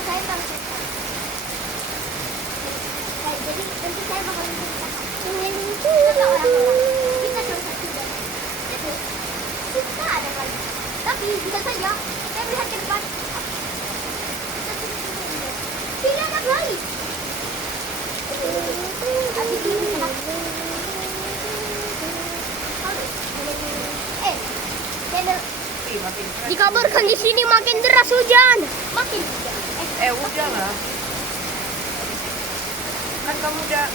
saya tahu saya. Jadi nanti saya bakal menceritakan tentang orang-orang. Kita salah satu dari itu. Kita ada kali. Tapi bisa saja saya melihat ke depan. Tidak ada bayi. Habis ini Dikabarkan di sini makin deras hujan. makin Udah lah. Kan kamu udah